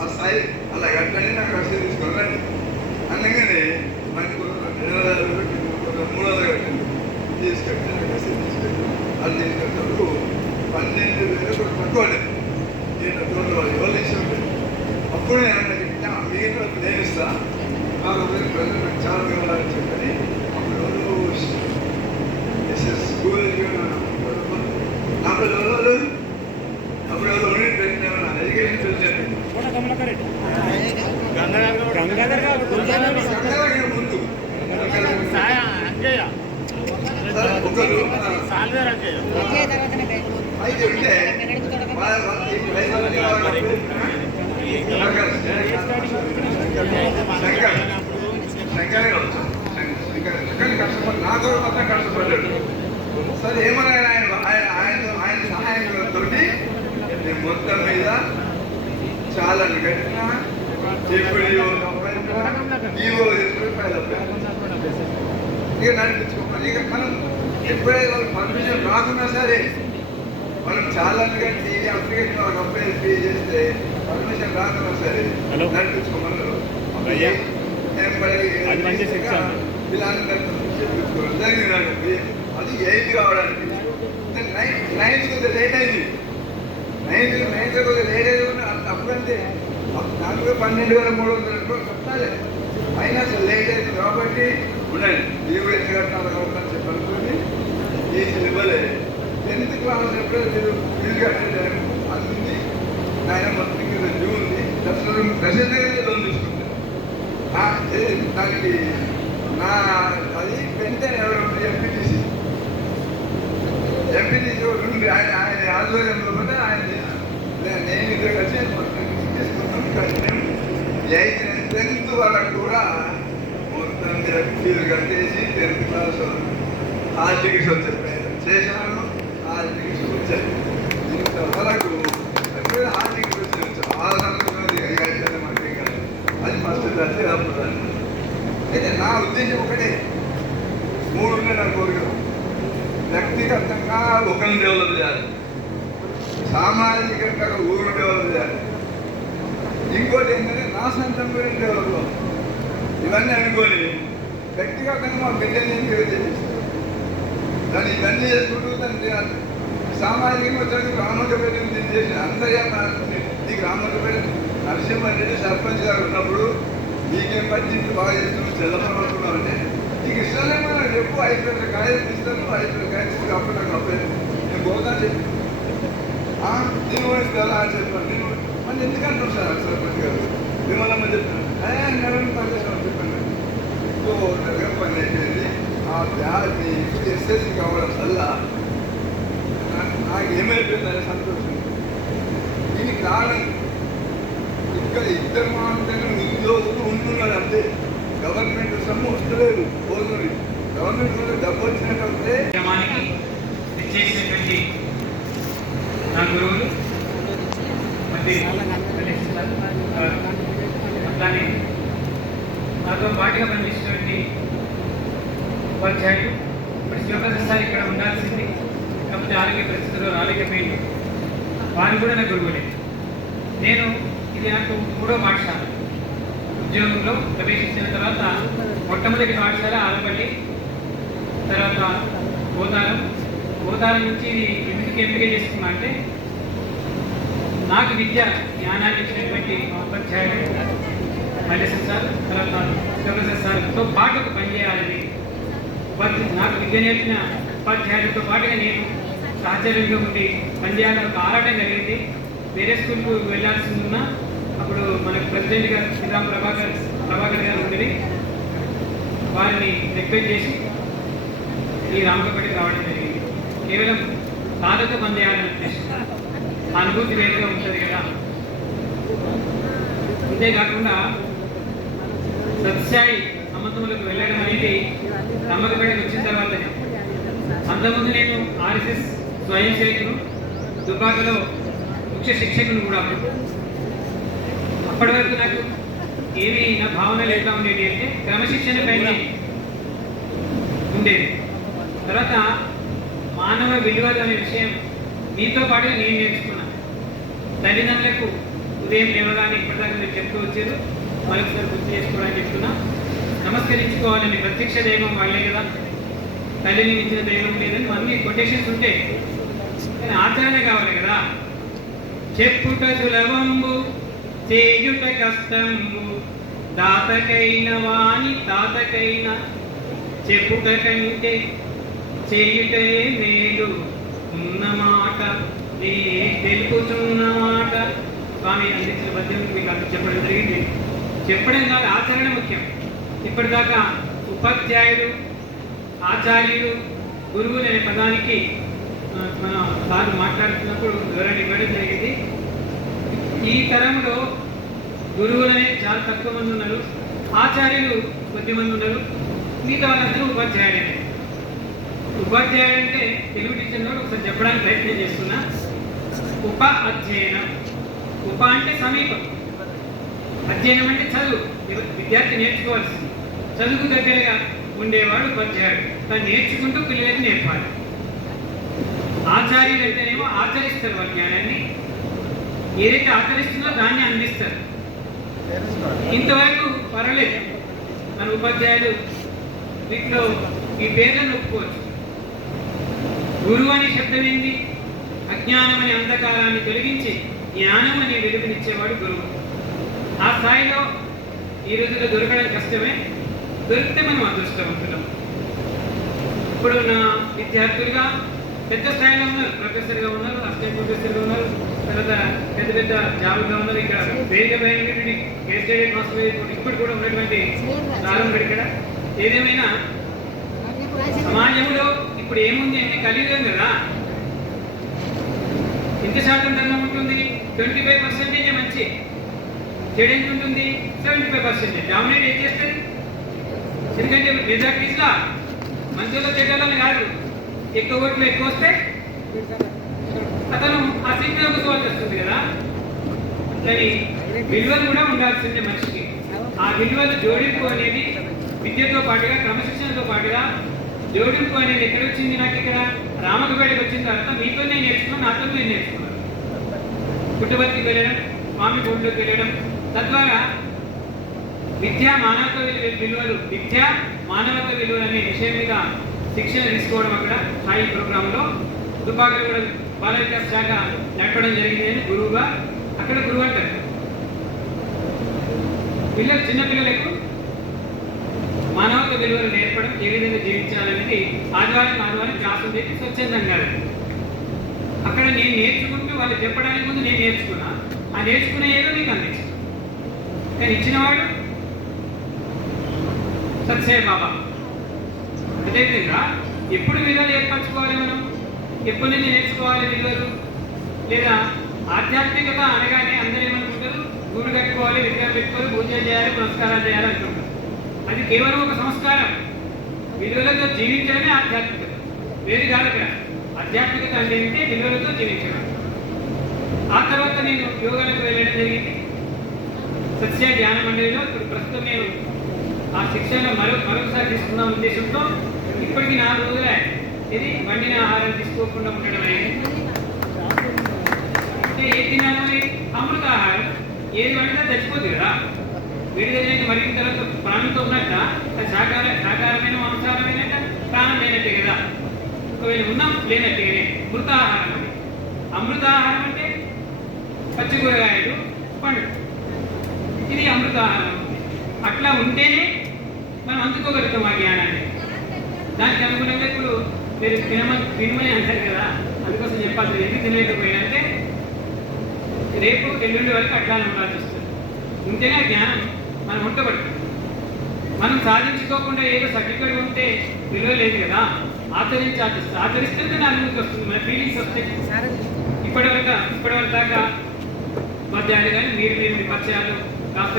ఆ సాయి అలా కట్టని నాకు రసీదు తీసుకోవాలండి. అందుకని మనకు 300 కట్టింది తీసుకెళ్ళి రసీదు తీసుకెళ్ళి అది తీసుకెళ్తారు. 12,000 కూడా తక్కువ నేను ఎవరు తీసి ఉంటుంది. అప్పుడు నేను మీరు నేను ఇస్తా నాకు ప్రజలు చాలా కావాలని చెప్పని అప్పుడు స్కూల్ అప్పుడు అప్పుడు ఎడ్యుకేషన్ ప్రెసిడెంట్ ముందు అయితే ఉంటే శంకర్ కష్టపడి నాతో మాత్రం కష్టపడ్డాడు. సరే ఏమన్నా ఆయన సహాయంతో నేను మొత్తం మీద చాలా కట్టిన చెప్పడియో ఈవో ఇక నడిపించుకోవాలి. ఇక మనం ఎప్పుడైతే వాళ్ళు పర్మిషన్ రాకున్నా సరే మనం చాలా కట్టి అప్లికేషన్ వాళ్ళకి అప్లై పే చేస్తే పర్మిషన్ రాకున్నా సరే నడిపించుకోమన్నారు. చెప్పించుకోవడం జరిగింది. అది 8 కావడానికి 9 కొద్దిగా లేట్ అయింది. 9 కొద్దిగా లేట్ అయింది. అప్పుడంటే నాకు 12,300 కట్టాలి. అయినా అసలు లేట్ అయింది కాబట్టి ఉండండి లీవ్ ఎంత కట్టాలి కాబట్టి చెప్పనుకొని ఈ ఇవ్వలే. 10th క్లాస్ ఎప్పుడైతే ఫీజు కట్టేది అందుంది. ఆయన మొత్తం జూన్ దశ లోన్ తీసుకుంది. దానికి నా అది పెంటే ఎంపీటీసీ ఆయన ఆధ్వర్యంలో కూడా ఆయన నేను ఇద్దరు కలిసి తీసుకున్నాం. 10th వాళ్ళకు కూడా మొత్తం ఫీజు కట్టేసి 10th క్లాస్ హాల్ టికెట్స్ వచ్చాయి చేశాను. హాల్ టికెట్స్ వచ్చాయి. ఇంతవరకు హాల్ టికెట్స్ వచ్చి ఆ సంవత్సరం మనకి కాదు. అది ఫస్ట్ వచ్చి అప్పుడు అయితే నా ఉద్దేశం ఒకటే 3 నా కోరిక. వ్యక్తిగతంగా ఒకరిని డెవలప్ చేయాలి, సామాజికంగా ఊరు డెవలప్ చేయాలి, ఇంకోటి ఏంటంటే నా సొంతం గురించి డెవలప్ అవ్వాలి. ఇవన్నీ అనుకొని వ్యక్తిగతంగా మా బిడ్డని చేపిస్తారు. దాన్ని ఇవన్నీ చేసుకుంటూ దాన్ని సామాజికంగా వచ్చి రామకపేట చేసి అందరూ నీకు రామకపేట నరసింహారెడ్డి సర్పంచ్ గారు ఉన్నప్పుడు నీకేం పని బాగా చేస్తున్నావు చెల్లమనుకున్నావు అంటే నీకు ఇష్టం లేమన్నా చెప్పు 5 కాయలు ఇస్తాను 5 కాయలు అప్పుడు నాకు అబ్బాయి నేను పోతా చెప్పి నేను పోయిస్తా అని చెప్పాను. నేను మళ్ళీ ఎందుకంటాను సార్ సర్పంచ్ గారు మిమ్మల్ని చెప్పాను నెలను పని చేసాను చెప్పాను. పని అయిపోయింది. ఆ బ్యాగ్ని ఎస్ఎస్సి కావడం వల్ల నాకు ఏమైపోయిందని సంతోషం. దీనికి కారణం ఇక్కడ ఇద్దరు మాత్రమే ఉద్యోగులు ఉంటున్నారు అంతే. గవర్నమెంట్ సొమ్ము వస్తలేదు పోతుంది. గవర్నమెంట్ డబ్బు వచ్చినట్టు చేసినటువంటి నా గురువులు అట్లానే నాతో పాటుగా పనిచేసినటువంటి ఉపాధ్యాయులు ఇప్పుడు శివప్రసాద్ సార్ ఇక్కడ ఉండాల్సింది, కాకపోతే ఆరోగ్య పరిస్థితుల్లో రాలేకపోయింది. వారు కూడా నా గురువులే. నేను ఇది నాకు 3వ పాఠశాల. ఉద్యోగంలో ప్రవేశించిన తర్వాత మొట్టమొదటి పాఠశాల ఆలపల్లి, తర్వాత గోదారం నుంచి ఎందుకు ఎంపిక చేసుకున్నా అంటే నాకు విద్య జ్ఞానాన్ని ఇచ్చినటువంటి ఉపాధ్యాయులు మల్లేశ్వర సార్, తర్వాత శివప్రసాద్ సార్తో పాటుకు పనిచేయాలని నాకు విద్య నేర్పిన ఉపాధ్యాయులతో పాటుగా నేను సహచర్యంగా ఉండి పనిచేయాలని ఒక ఆరాటం కలిగింది. వేరే స్కూల్కు వెళ్ళాల్సి ఉన్నా అప్పుడు మనకు ప్రెసిడెంట్గా శ్రీరామ్ ప్రభాకర్ గారు ఉండేది. వారిని రిక్వెస్ట్ చేసి ఈ రామకపేటకి రావడం జరిగింది. కేవలం తాతతో పనిచేయాలని ఉద్దేశం. ఆ అనుభూతి వేరుగా ఉంటుంది కదా. అంతేకాకుండా సత్సాయి అమ్మతములకు వెళ్ళడం అనేది రామకపేటకు వచ్చిన తర్వాతనే. అంతకుముందు నేను ఆర్ఎస్ఎస్ స్వయం సేవకుడు, దుబ్బాకలో ముఖ్య శిక్షకుడు కూడా. అప్పటి వరకు నాకు ఏమి నా భావనలు ఎట్లా ఉండేది అంటే క్రమశిక్షణ పైన ఉండేది. తర్వాత మానవ విలువలు అనే విషయం మీతో పాటుగా నేను నేర్చుకున్నాను. తల్లిదండ్రులకు ఉదయం లేవగానే ఇప్పటిదాకా మీరు చెప్తూ వచ్చారు, మరొకసారి గుర్తు చేసుకోవడానికి చెప్తున్నా. నమస్కరించుకోవాలని, ప్రత్యక్ష దైవం వాళ్ళే కదా, తల్లిని మించిన దైవం లేదని అన్ని కొటేషన్స్ ఉంటాయి, కానీ ఆచరణ కావాలి కదా. చెప్పుట సులభంబు చేయుట కష్టంబు, తాతకైన వాణి తాతకైన చెప్పుట కంటే చేయుటే మేలు, ఉన్నమాట నీ తెలుపుతున్నమాట. స్వామి అందించిన పద్యం మీకు అంత చెప్పడం జరిగింది. చెప్పడం కాదు, ఆచరణ ముఖ్యం. ఇప్పటిదాకా ఉపాధ్యాయులు, ఆచార్యులు, గురువులు అనే పదానికి మన సార్ మాట్లాడుతున్నప్పుడు వివరణ ఇవ్వడం జరిగింది. ఈ తరంలో గురువులనే చాలా తక్కువ మంది ఉన్నారు, ఆచార్యులు కొద్దిమంది ఉన్నారు, మిగతా వాళ్ళందరూ ఉపాధ్యాయులే. ఉపాధ్యాయుడు అంటే తెలుగు టీచర్లో ఒకసారి చెప్పడానికి ప్రయత్నం చేస్తున్నా. ఉప అధ్యయనం, ఉప అంటే సమీపం, అధ్యయనం అంటే చదువు, విద్యార్థి నేర్చుకోవాల్సింది. చదువుకు దగ్గరగా ఉండేవాడు ఉపాధ్యాయుడు, తను నేర్చుకుంటూ పిల్లలకి నేర్పాలి. ఆచార్యులు అంటేనేమో ఆచరిస్తారు వాళ్ళ జ్ఞానాన్ని, ఏదైతే ఆచరిస్తుందో దాన్ని అందిస్తారు. ఇంతవరకు పర్వాలేదు, మన ఉపాధ్యాయులు వీటిలో ఈ పేర్లను ఒప్పుకోవచ్చు. గురువు అనే శబ్దం ఏంటి? అజ్ఞానం అనే అంధకారాన్ని తొలగించి జ్ఞానం అనే వెలుగునిచ్చేవాడు గురువు. ఆ స్థాయిలో ఈ రోజుల్లో దొరకడం కష్టమే, దొరికితే మనం అదృష్టవంతులం. ఇప్పుడు నా విద్యార్థులుగా పెద్ద స్థాయిలో ఉన్నారు, ప్రొఫెసర్గా ఉన్నారు, అసిస్టెంట్ ప్రొఫెసర్గా ఉన్నారు, తర్వాత పెద్ద పెద్ద జాబుగా ఉన్నారు. ఇక్కడ వేగమైనటువంటి గ్రాడ్యుయేట్ మాస్టర్ ఇప్పుడు కూడా ఉన్నటువంటి ప్రారంభం ఇక్కడ. ఏదేమైనా సమాజంలో ఇప్పుడు ఏముంది అంటే కలియుగం కదా, ఎంత శాతం ధర్మం ఉంటుంది? 25% మంచి, చెడు ఎంత ఉంటుంది? 75%. డామినేట్ ఏం చేస్తుంది? ఎందుకంటే మెజారిటీస్లా మంచిలో చెడ్డలని కాదు, ఎక్కువ ఓట్లు ఎక్కువ వస్తే అతను ఆ సీట్లో కూర్చోవాల్సి వస్తుంది కదా. కానీ విలువలు కూడా ఉండాల్సిందే మనిషికి. ఆ విలువలు జోడింపు అనేది విద్యతో పాటుగా, క్రమశిక్షణతో పాటుగా జోడింపు అనేది ఎక్కడ వచ్చింది? నాకు ఇక్కడ రామకపేటకు వచ్చిన తర్వాత మీతో నేను నేర్చుకున్నాను, నాతో నేను నేర్చుకున్నాను. పుట్టబర్తికి వెళ్ళడం, స్వామి బోర్డులోకి వెళ్ళడం, తద్వారా విద్యా మానవత్వ విలువలు, విద్యా మానవత్వ విలువలు అనే విషయం మీద శిక్షణ తీసుకోవడం అక్కడ స్థాయి ప్రోగ్రాంలో దుబాకలు కూడా బాల వికాస్ శాఖ నడపడం జరిగింది. అని గురువుగా అక్కడ గురువు అంటారు. పిల్లలు, చిన్నపిల్లలకు మానవత్వ విలువలు నేర్పడం, ఏ విధంగా జీవించాలనేది ఆదివారం క్లాసు చేసి స్వచ్ఛందంగా అక్కడ నేను నేర్చుకుంటూ వాళ్ళు చెప్పడానికి ముందు నేను నేర్చుకున్నా, ఆ నేర్చుకునే ఏదో నీకు అందించాను. కానీ ఇచ్చినవాడు సత్యసాయి బాబా. అదేవిధంగా ఎప్పుడు విలువలు ఏర్పరచుకోవాలి, మనం ఎప్పటి నుంచి నేర్చుకోవాలి విలువలు? లేదా ఆధ్యాత్మికత అనగానే అందరూ ఏమనుకుంటారు? గుడి కట్టుకోవాలి, విగ్రహం పెట్టుకోవాలి, పూజ చేయాలి, పురస్కారాలు చేయాలి అంటుంటారు. అది కేవలం ఒక సంస్కారం. విలువలతో జీవించడమే ఆధ్యాత్మికత, వేరు కాదు. అక్కడ ఆధ్యాత్మికత అంటే ఏంటంటే విలువలతో జీవించడం. ఆ తర్వాత నేను యోగాలకు వెళ్ళడం జరిగింది. సత్య ధ్యాన మండలిలో ఇప్పుడు ప్రస్తుతం నేను ఆ శిక్షణ మరొకసారి తీసుకున్న ఉద్దేశంతో ఇప్పటికి 4 రోజులే ఇది వండిన ఆహారం తీసుకోకుండా ఉండడం అనేది. అంటే ఏ తినాలి? అమృత ఆహారం. ఏది వండినా చచ్చిపోతుంది కదా. వీడి మరిగిన తర్వాత ప్రాణంతో ఉన్నట్ట అది శాకారమైన మాంసాహారమైనట్ట ప్రాణం లేనట్టే కదా. ఒకవేళ ఉన్నాం లేనట్టుగానే మృతాహారం అని. అమృతాహారం అంటే పచ్చి కూరగాయలు, పండు, ఇది అమృతాహారం. అట్లా ఉంటేనే మనం అందుకోగలుగుతాం ఆ జ్ఞానాన్ని. దానికి అనుగుణంగా ఇప్పుడు మీరు తినమని అంటారు కదా, అందుకోసం చెప్పాల్సింది. ఎందుకు తినలేకపోయినంటే రేపు ఎల్లుండి వరకు అట్లానే ఉండాల్సి వస్తుంది. ఉంటేనే ఆ జ్ఞానం మనం ఉంటబడుతుంది. మనం సాధించుకోకుండా ఏదో సర్టిఫికేట్ ఉంటే విలువ లేదు కదా. ఆచరిస్తే నా అనుభూతి వస్తుంది, మన ఫీలింగ్స్ వస్తాయి. ఇప్పటివరకు దాకా ఉపాధ్యాయులు కానీ మీరు మీ పరిచయాలు కాస్త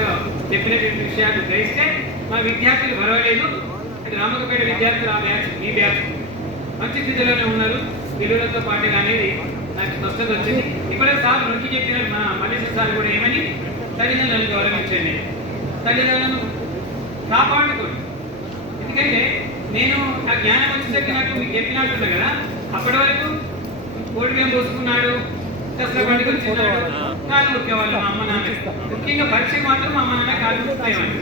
చెప్పినటువంటి విషయాలు గ్రహిస్తే మా విద్యార్థులు పర్వాలేదు. అది రామకపేట విద్యార్థులు, ఆ బ్యాచ్, ఈ బ్యాచ్ మంచి స్థితిలోనే ఉన్నారు విలువలతో పాటుగా అనేది నాకు స్పష్టత వచ్చింది. ఇప్పుడే సార్ నొక్కి చెప్పిన మా మల్లేశ్వర సార్ కూడా ఏమని తల్లిదండ్రులను గౌరవించండి, తల్లిదండ్రులను కాపాడుకోండి. ఎందుకంటే నేను నా జ్ఞానం వచ్చేసరికి నాకు మీకు చెప్పినట్టున్నా కదా, అప్పటి వరకు కోడి బియ్యం పోసుకున్నాడు, దసరా పండుగ వచ్చినాడు, కాలు మొక్కేవాళ్ళు మా అమ్మ నాన్న. ముఖ్యంగా పరీక్షకు మాత్రం మా అమ్మ నాన్న కాలు మొక్కేవాళ్ళు.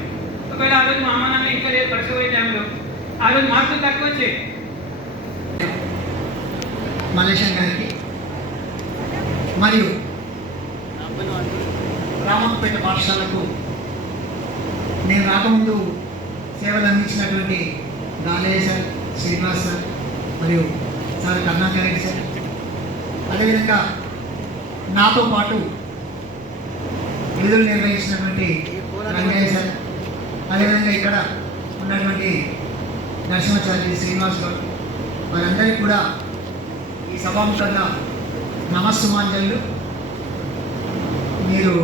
ఒకవేళ ఆ రోజు మా అమ్మ నాన్న ఇంకా లేదు పరీక్ష పోయే టైంలో ఆ రోజు మార్కులు తక్కువ వచ్చాయి. మల్లేశం గారికి మరియు రామప్పపేట పాఠశాలకు నేను రాకముందు సేవలు అందించినటువంటి గాలయ్య సార్, శ్రీనివాస్ సార్ మరియు సార్ కరుణాకర్ రెడ్డి సార్, అదేవిధంగా నాతో పాటు విధులు నిర్వహించినటువంటి రంగయ్య సార్, అదేవిధంగా ఇక్కడ ఉన్నటువంటి నరసింహాచార్య శ్రీనివాస్ గారు, వారందరికీ కూడా ఈ సభాముఖంగా నమస్సుమాంజలు. మీరు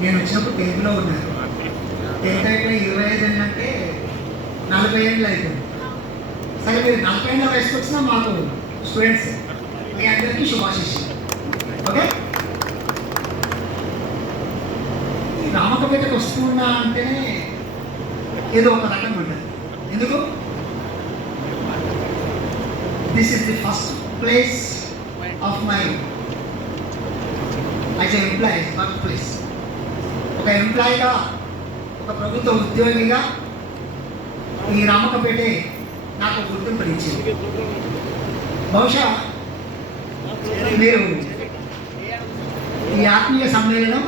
నేను వచ్చినప్పుడు 10th ఉన్నారు. 10th అయిపోయి 25 ఏళ్ళు అంటే 40 ఏళ్ళు అవుతుంది. సరే మీరు 40 ఏళ్ళ వయసుకు వచ్చినా మాకు స్టూడెంట్స్, మీ అందరికీ శుభాశిష్యులు. ఓకే, ఈ రామకపేటకు వస్తున్నా అంటేనే ఏదో ఒక రకంగా ఉంటుంది. ఎందుకు? This is the first place of my as a employee, work place. ఒక ఎంప్లాయీగా, ఒక ప్రభుత్వ ఉద్యోగిగా ఈ రామకపేటే నాకు గుర్తింపునిచ్చింది. బహుశా మీరు ఈ ఆత్మీయ సమ్మేళనం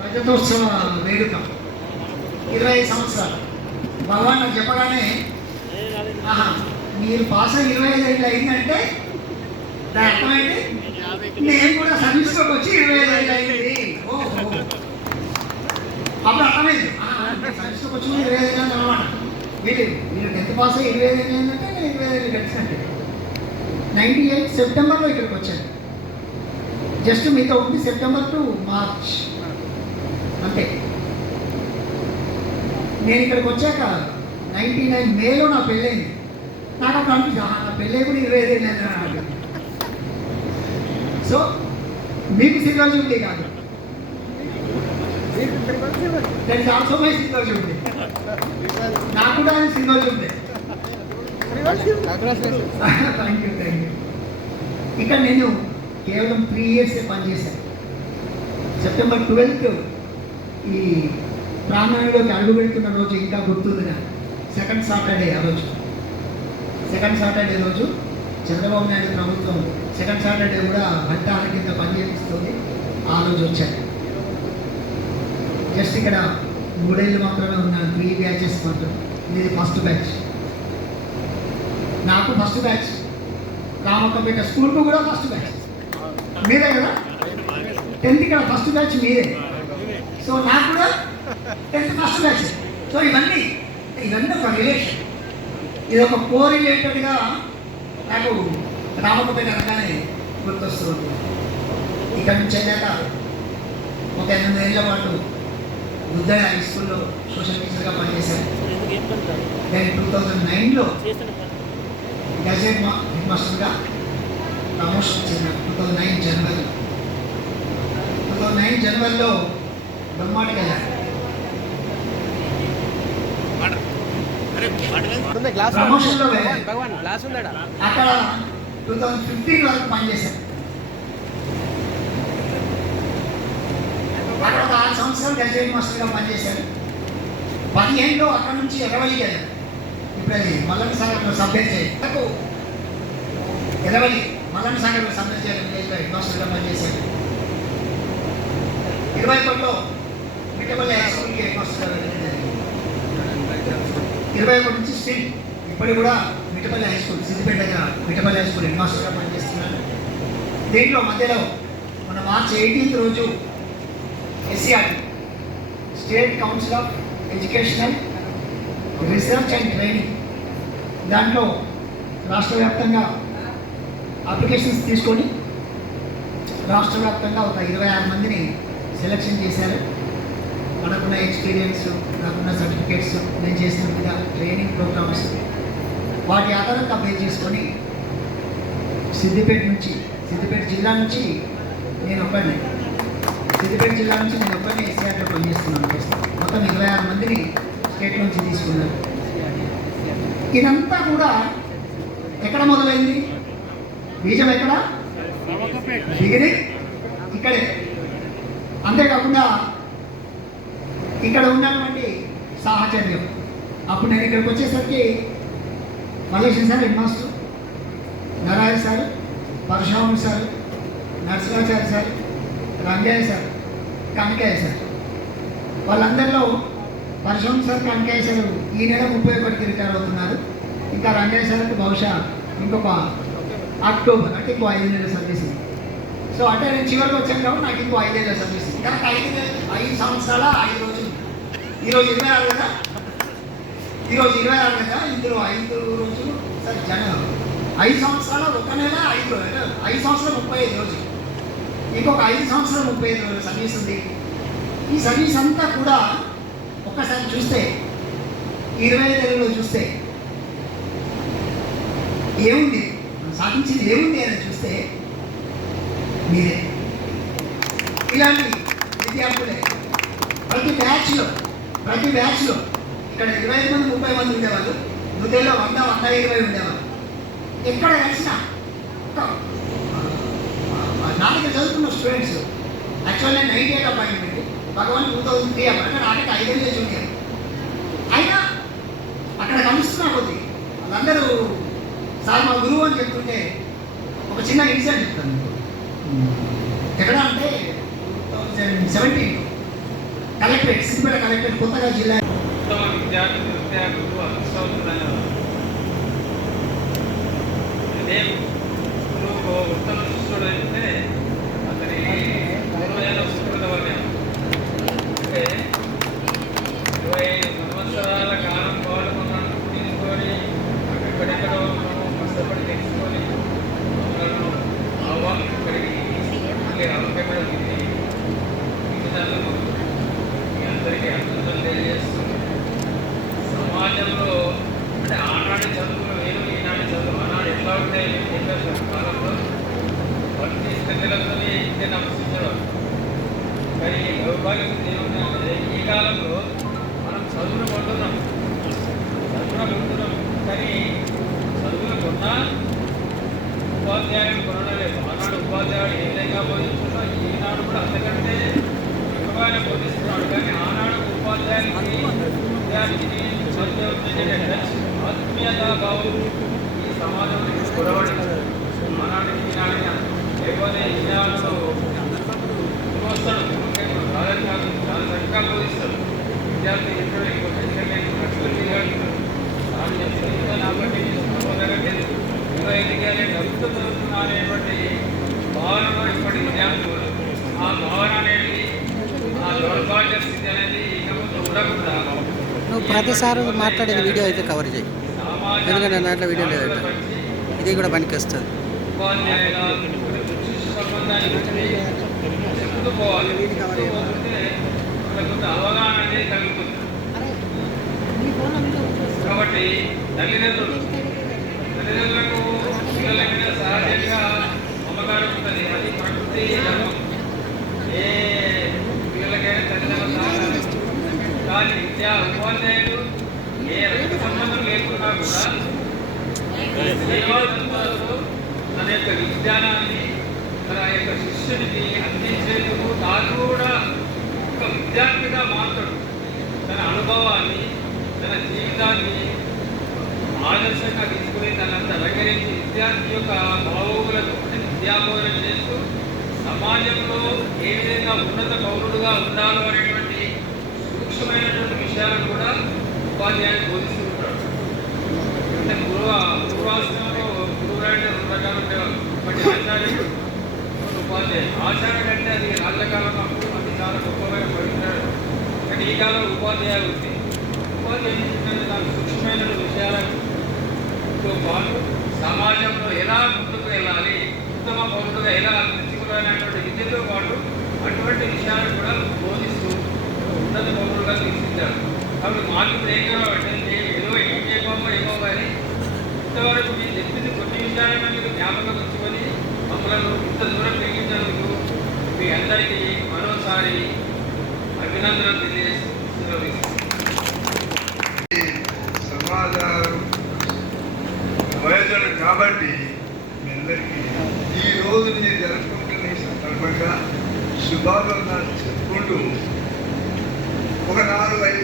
రజతోత్సవ వేడుక 25 సంవత్సరాలు భగవాన్ నాకు చెప్పగానే, ఆహా మీరు పాస్ 25 ఏళ్ళు అయిందంటే దాని అర్థమైంది నేను కూడా సర్వీస్లోకి వచ్చి 25 ఏళ్ళు అయింది. ఓహో, అప్పుడు అర్థమైంది సర్వీస్లోకి వచ్చి 25 ఏళ్ళు అనమాట. వీళ్ళు 10th పాస్ 25 ఏళ్ళు అయిందంటే నేను 25 ఏళ్ళు గడిచినట్టే. 98 సెప్టెంబర్లో ఇక్కడికి వచ్చాను. జస్ట్ మీతో ఉంది సెప్టెంబర్ టు మార్చ్ అంతే. నేను ఇక్కడికి వచ్చాక 99 మేలో నా పెళ్ళైంది. నాకు అప్పుడు అనిపిస్తుంది నా పెళ్ళి కూడా 25 ఏళ్ళు అన్నాడు. సో మీకు సిల్వర్ జూబ్లీ కాదు, that is also my silver Jubilee. నాకు కూడా సిల్వర్ జూబ్లీ. Thank you. ఇక్కడ నేను కేవలం 3 years పనిచేశాను. సెప్టెంబర్ 12th ఈ ప్రాంగణంలోకి అడుగు పెడుతున్న రోజు ఇంకా గుర్తుంది నాకు. సెకండ్ సాటర్డే రోజు చంద్రబాబు నాయుడు ప్రభుత్వం సెకండ్ సాటర్డే కూడా హరితార కింద పనిచేపిస్తుంది. ఆ రోజు వచ్చాను. జస్ట్ ఇక్కడ 3 ఏళ్ళు మాత్రమే ఉన్నాను, 3 batches మాత్రం. ఇది ఫస్ట్ బ్యాచ్. నాకు ఫస్ట్ బ్యాచ్. రామక్కపేట స్కూల్కు కూడా ఫస్ట్ బ్యాచ్ మీరే కదా. 10th ఇక్కడ ఫస్ట్ బ్యాచ్ మీరే. సో నాకు కూడా 10th ఫస్ట్ బ్యాచ్. సో ఇవన్నీ ఒక రిలేషన్, ఇది ఒక కోరిలేటెడ్గా నాకు రామక్కపేట అనగానే గుర్తొస్తుంది. ఇక్కడ నుంచి వెళ్ళాక ఒక 8 ఏళ్ల పాటు ఉదయ హై స్కూల్లో సోషల్ టీచర్గా పనిచేశాను. నేను 2009లో గజెట్ హెడ్ మాస్టర్గా ప్రమోషన్ వచ్చింది. 2009 జనవరిలో బ్రహ్మాండగా ప్రమోషన్లో అక్కడ 2015 వరకు పనిచేశాను. అక్కడ ఒక 6 సంవత్సరాలు గజెట్ మాస్టర్గా పనిచేశాను. 15లో అక్కడ నుంచి ఎర్రవల్లికి వెళ్ళాను. ఇప్పుడు అది మల్లన్న సాగర్లో సబ్మిట్ చేయాలి. నాకు ఎర్రవల్లి మల్లన్న సాగర్లో సబ్మిట్ చేయాలి. విలేజ్లో హెడ్ మాస్టర్గా పనిచేశాను. 21లో మిట్టపల్లి హై స్కూల్కి హెడ్ మాస్టర్గా వెళ్ళడం జరిగింది. 21 నుంచి స్టిల్ ఇప్పటికి కూడా మిట్టపల్లి హై స్కూల్, సిద్దిపేట దగ్గర మిట్టపల్లి హై స్కూల్ హెడ్ మాస్టర్గా పనిచేస్తున్నాను. దీంట్లో మధ్యలో మన మార్చ్ 18th రోజు SCRT state council of educational research and training దాంట్లో రాష్ట్ర వ్యాప్తంగా అప్లికేషన్స్ తీసుకొని రాష్ట్ర వ్యాప్తంగా ఒక 26 మందిని సెలెక్షన్ చేశారు. మనకున్న ఎక్స్పీరియన్స్, నాకున్న సర్టిఫికేట్స్, నేను చేసిన వివిధ ట్రైనింగ్ ప్రోగ్రామ్స్, వాటి ఆధారంగా బేస్ చేసుకొని సిద్దిపేట జిల్లా నుంచి నేను ఒకడిని సిద్దిపేట జిల్లా నుంచి నేను ఒక్కనే ఎస్ఆర్లో పనిచేస్తున్నాను ప్రస్తుతం. మొత్తం 26 మందిని స్టేట్ నుంచి తీసుకున్నాను. ఇదంతా కూడా ఎక్కడ మొదలైంది? బీజం ఎక్కడ? దిగిరి ఇక్కడే. అంతేకాకుండా ఇక్కడ ఉన్నటువంటి సాహచర్యం. అప్పుడు నేను ఇక్కడికి వచ్చేసరికి Malleswara sir head master, Narayana sir, Parashuramudu sir, Narasimhacharya sir, Rangayya sir, Kanakayya sir, వాళ్ళందరిలో పరశురాము సార్, కనకయ్య సార్ ఈ నెల 31కి రిటైర్ అవుతున్నారు. ఇంకా రంగయ్య సార్కి బహుశా ఇంకొక అక్టోబర్ అంటే ఇంకో 5 నెలల సర్వీస్ ఉంది. సో అంటే నేను చివరికి వచ్చాను కాబట్టి నాకు ఇంకో 5 నెలల సర్వీస్ ఉంది. కానీ 5 సంవత్సరాల 5 రోజులు. ఈరోజు 26 కదా, ఈరోజు 26 కదా, ఇందులో 5 రోజులు సార్ జనవరి 5 సంవత్సరాల 1 నెల 5 రోజులు, 5 సంవత్సరాలు 35 రోజులు, ఇంకొక 5 సంవత్సరాలు 35 రోజుల సర్వీస్ ఉంది. ఈ సర్వీస్ అంతా కూడా ఒక్కసారి చూస్తే 25 నెలల్లో చూస్తే ఏముంది, సాధించింది ఏముంది అని చూస్తే మీరే. ఇలాంటి విద్యార్థులే ప్రతి బ్యాచ్లో ఇక్కడ 25 మంది 30 మంది ఉండేవాళ్ళు, నృత్యంలో 100-120 ఉండేవాళ్ళు. ఎక్కడ కలిసినా నా దగ్గర చదువుకున్న స్టూడెంట్స్ యాక్చువల్గా 98 అపాయింట్మెంట్, భగవాన్ 2003 అప్పుడు నాకైతే 5 ఏళ్ళే జూనియర్. అయినా అక్కడ కలుస్తున్నా కొద్ది వాళ్ళందరూ సార్ మా గురువు అని చెప్తుంటే ఒక చిన్న ఇన్సిడెంట్ చెప్తాను మీకు. ఎక్కడ అంటే 2017 కలెక్టరేట్, సిద్దిపేట కలెక్టరేట్ కొత్తగా జిల్లా ఉత్తమ విద్యార్థులు అదృష్టవంతులైన అదే ఉత్తమ శిష్యుడు అయితే అతని పూర్వజన సుకృత వల్ల అంటే 25 సంవత్సరాల కాలం పాటు మనం తీసుకొని ఎక్కడెక్కడో కష్టపడి తెచ్చుకొని మనను ఆహ్వానం ఇక్కడికి ఆరోగ్యపడి విధాలు మీ అందరికీ అర్థం తెలియజేస్తూ సమాజంలో అంటే ఆనాటి చదువులు వేరు, ఈనాటి చదువు ఆనాడు ఎట్లా ఉంటాయి కాలంలో ప్రతి స్థితిలతోనే ఇంతే నమస్కరించడం. కానీ దౌర్భాగ్యం ఏముందంటే ఈ కాలంలో మనం చదువును కొంటున్నాం కానీ చదువులు కొన్నా ఉపాధ్యాయుడు కొనలేదు. ఆనాడు ఉపాధ్యాయుడు ఏ విధంగా బోధించున్నా ఈనాడు కూడా అంతకంటే ఎక్కువగానే బోధిస్తున్నాడు. కానీ ఆనాడు ఉపాధ్యాయుడికి విద్యార్థిని ఆత్మీయతా భావం ఈ సమాజంలో పొరబడింది. ఆనాడు ఈనాడు లేకపోతే ఈనాడులో వస్తాడు చాలా చక్కగా బోధిస్తాడు. విద్యార్థి ఎక్కడో ఇంకో కాబట్టి 25 డబ్బుతో చదువుతున్నా అనేటువంటి భావనలో ఇప్పటి విద్యార్థులు ఆ భావన అనేది ఆ దౌర్భాగ్య స్థితి అనేది ఇక ముందు ఉండకుండా నువ్వు ప్రతిసారి మాట్లాడేది వీడియో అయితే కవర్ చేయి, ఎందుకంటే దాంట్లో వీడియో లేదంటే ఇది కూడా పనికి వస్తుంది. ఉపాధ్యాయుల శిష్య సంబంధాన్ని గురించి చెప్తూ పోవాలి. కొంత అవగాహన అనేది కలుగుతుంది. కాబట్టి తల్లిదండ్రులకు పిల్లల మీద సహజంగా మమకారం ఉంటుంది. అది ప్రకృతి ధర్మం. ఏ పిల్లలకైనా తల్లిదండ్రులు సహకారం. కానీ ఉపాధ్యాయులు ఏ రక్త సంబంధం లేకున్నా కూడా తన యొక్క విజ్ఞానాన్ని తన యొక్క శిష్యునికి అందించేందుకు తాను కూడా ఒక విద్యార్థిగా మారుతాడు. తన అనుభవాన్ని, తన జీవితాన్ని ఆదర్శంగా తీసుకుని తనంతా రంగరించి విద్యార్థి యొక్క భావోగులకు విద్యాబోధన చేస్తూ సమాజంలో ఏ విధంగా ఉన్నత పౌరుడుగా ఉండాలో అనేటువంటి సూక్ష్మమైనటువంటి విషయాలను కూడా ఉపాధ్యాయుడు బోధిస్తూ ఉంటాడు. అంటే పూర్వాశ్రమంలో గురువులంటే 2 రకాలు ఉండేవాళ్ళు. ఒకటి ఆచార్యుడు, ఉపాధ్యాయుడు. ఆచార్యుడు అంటే అది రాజ్యకాలం అప్పుడు అది చాలా గొప్పగా పడుతున్నాడు. కానీ ఈ కాలంలో ఉపాధ్యాయులు ఉంది. ఉపాధ్యాయులు సూక్ష్మమైన విషయాలతో పాటు సమాజంలో ఎలా ముందుకు వెళ్ళాలి, ఉత్తమ పౌరుడుగా ఎలా తెచ్చుకోవాలనేటువంటి విద్యతో పాటు అటువంటి విషయాలు కూడా బోధిస్తూ ఉన్నత పౌరులుగా తీర్చిదిద్దాడు. కాబట్టి మాకు ఇప్పుడు ఏం కావాలంటే ఏదో ఏం చేయబోమో ఏమో కానీ ఇంతవరకు మీరు చెప్పింది కొన్ని విషయాలను మీరు జ్ఞాపకం ఉంచుకొని మమ్మల్ని ఇంత దూరం పెంగించినందుకు మీ అందరికీ మరోసారి మరొకసారి అభినందనలు తెలియజేస్తున్నాను. సమాజాలు వయోజనులు కాబట్టి మీ అందరికీ ఈ రోజు మీరు జరుపుకుంటున్న ఈ సందర్భంగా శుభాకాంక్షలు చెప్పుకుంటూ ఒక 4-5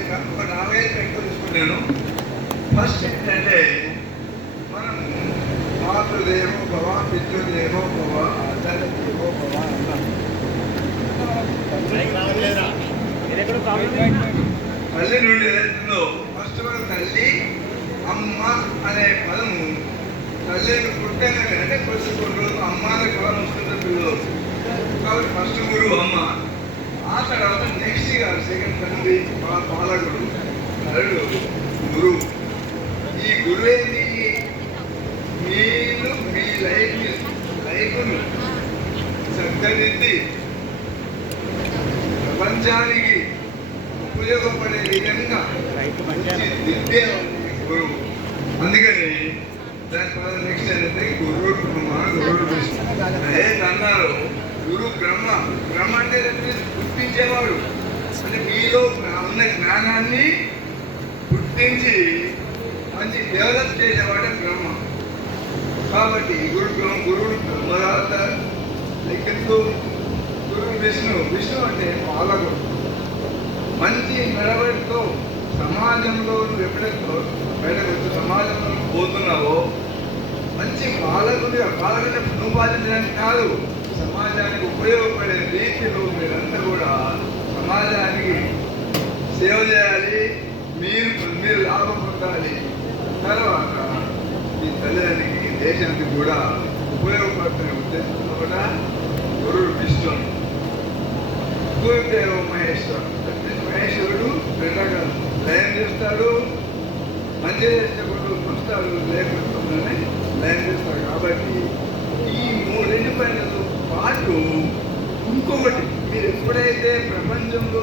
ఎక్కువ తీసుకున్నాను. ఫస్ట్ ఏంటంటే మనం మాతృదేవో భవ, పితృదేవో భవ, ఆచార్యదేవో భవ అన్నాం. తల్లి నుండి ఏదైతుందో ఫస్ట్ మన తల్లి అమ్మ అనే పదము తల్లిని పుట్టగానే అంటే కొన్ని రోజులు అమ్మ అనే పదం వస్తుంది పిల్లలు. కాబట్టి ఫస్ట్ గురువు అమ్మ, ఆ తర్వాత నెక్స్ట్ సెకండ్ తండ్రి పాలకుడు, థర్డ్ గురువు. ఈ గురువు ఏంటి? మీరు మీ లైఫ్ను చక్కదిద్ది ప్రపంచానికి ఉపయోగపడే విధంగా దిద్దే గురువు. అందుకని దాని తర్వాత నెక్స్ట్ ఏంటంటే గురువు బ్రహ్మ, గురువు విష్ణు. అన్నారు గురు బ్రహ్మ. బ్రహ్మ అంటే గుర్తించేవాడు, అంటే మీలో ఉన్న జ్ఞానాన్ని గుర్తించి మంచి డెవలప్ చేసేవాడే బ్రహ్మ. కాబట్టి గురుడు బ్రహ్మదాత, లెక్కతో గురువు విష్ణు అంటే పాలకుడు. మంచి నడవడితో సమాజంలో నువ్వు ఎప్పుడైతే బయటకు వచ్చి సమాజంలో పోతున్నావో మంచి పాలకుడిగా నువ్వు పాలించడానికి కాదు, సమాజానికి ఉపయోగపడే రీతిలో మీరంతా కూడా సమాజానికి సేవ చేయాలి, మీరు లాభం పొందాలి. తర్వాత ఈ తల్లిదండ్రికి దేశానికి కూడా ఉపయోగపడుతున్న ఉద్దేశంతో కూడా గురుడు విష్ణు, గురుదేవ మహేశ్వరుడు రెండగా లయం చేస్తాడు, మంచి చేసేప్పుడు వస్తాడు, లేకపోతే లయం చేస్తాడు. కాబట్టి ఈ రెండు పనులతో పాటు ఇంకొకటి మీరు ఎప్పుడైతే ప్రపంచంలో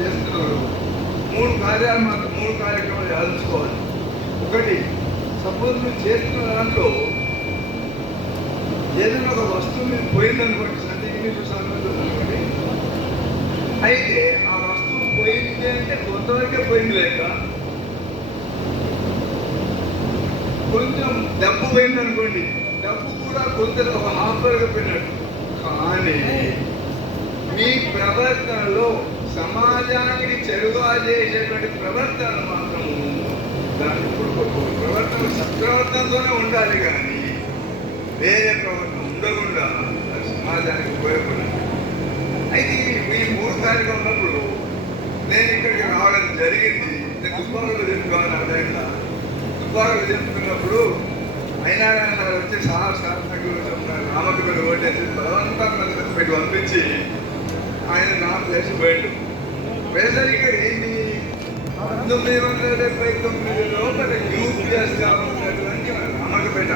చేస్తున్నారో 3 కార్యక్రమాలు ఆలోచించుకోవాలి. ఒకటి, సపోజ్ మీరు చేస్తున్న దాంట్లో ఏదైనా ఒక వస్తువు మీరు పోయిందనుకోండి, సందేహం చూసానుకోండి, అయితే ఆ వస్తువు పోయింది అంటే కొంతవరకే పోయింది లేక కొంచెం డబ్బు పోయింది అనుకోండి, డబ్బు కూడా కొంత ఒక హాఫర్గా పోయినట్టు. కానీ మీ ప్రవర్తనలో సమాజానికి చెడుగా చేసేటువంటి ప్రవర్తన మాత్రము దాని ప్రవర్తన సత్ప్రవర్తనతోనే ఉండాలి, కానీ వేరే ప్రవర్తన ఉండకుండా సమాజానికి ఉపయోగపడాలి. అయితే ఈ 3 తారీఖు ఉన్నప్పుడు నేను ఇక్కడికి రావడం జరిగింది. నేను దుబ్బాకలో చెప్పుకోవాలి. అర్థమైందా? దుబ్బాకలో చెప్పుకున్నప్పుడు అయినా సార్ వచ్చి సార్ నాకు రామకృష్ణ ఓటేసి బలవంతంగా పెట్టి పంపించి ఆయన నా ప్లేస్ పోయాడు. వేసరికి ఏంటి 1979 లోపల యూపీఎస్గా ఉన్నటువంటి రామకపేట